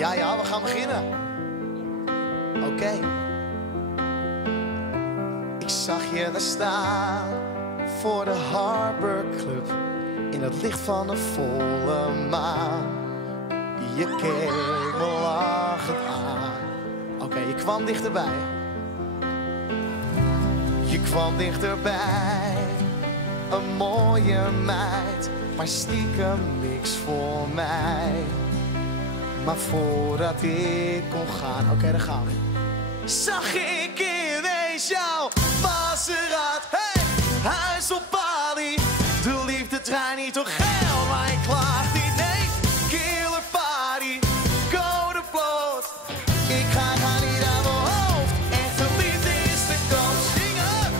Ja, we gaan beginnen. Oké. Ik zag je daar staan voor de Harbor Club in het licht van een volle maan. Je keek me lachend aan. Oké, je kwam dichterbij. Je kwam dichterbij. Een mooie meid, maar stiekem niks voor mij. Maar voordat ik kon gaan, oké, daar gaan we. Zag ik ineens jou, Maserati, hey, huis op Bali. De liefde draait niet door geld, maar ik klaag niet, nee. Killer party, code vloot. Ik ga niet aan mijn hoofd, echte liefde is te koop. Zingen!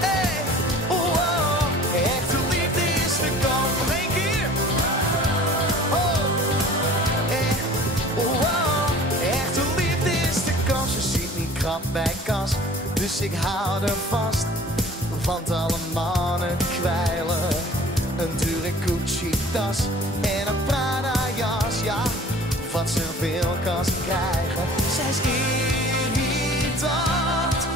Hey, wow, echte liefde is te koop. Nog één keer. Oh, wow, echte liefde is te koop. Ze ziet niet krap bij kas, dus ik hou er vast. Want alle mannen kwijlen een dure Gucci-tas en een Prada-jas. Ja, wat ze wil kan ze krijgen. Zij is irritant,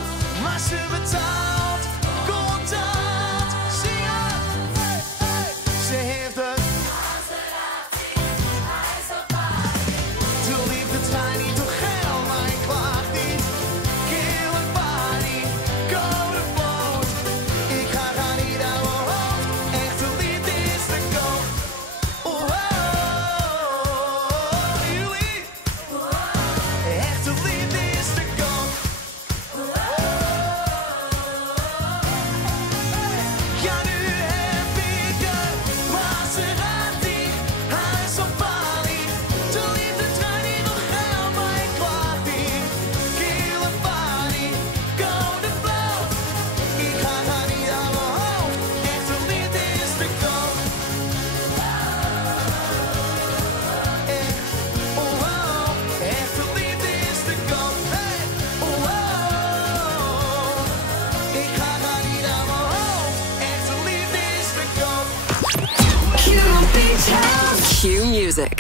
maar ze betaalt contant. Zie je? Hey, hey. Ze heeft een de liefde draait niet door geld, maar ik klaag niet. Killer party, code vloot. Ik ga niet aan mijn hoofd, echte liefde is te koop. Wow, jullie, echte liefde is te koop. Ja, nu heb ik een Maserati, huis op Bali. De liefde draait niet door geld, maar ik klaag niet. Killer party, code vloot. Ik ga niet aan mijn hoofd, echte liefde is te koop. Wow, echte liefde is te koop. Hey, wow. Ik ga niet aan mijn hoofd, echte liefde is te koop. Q Music.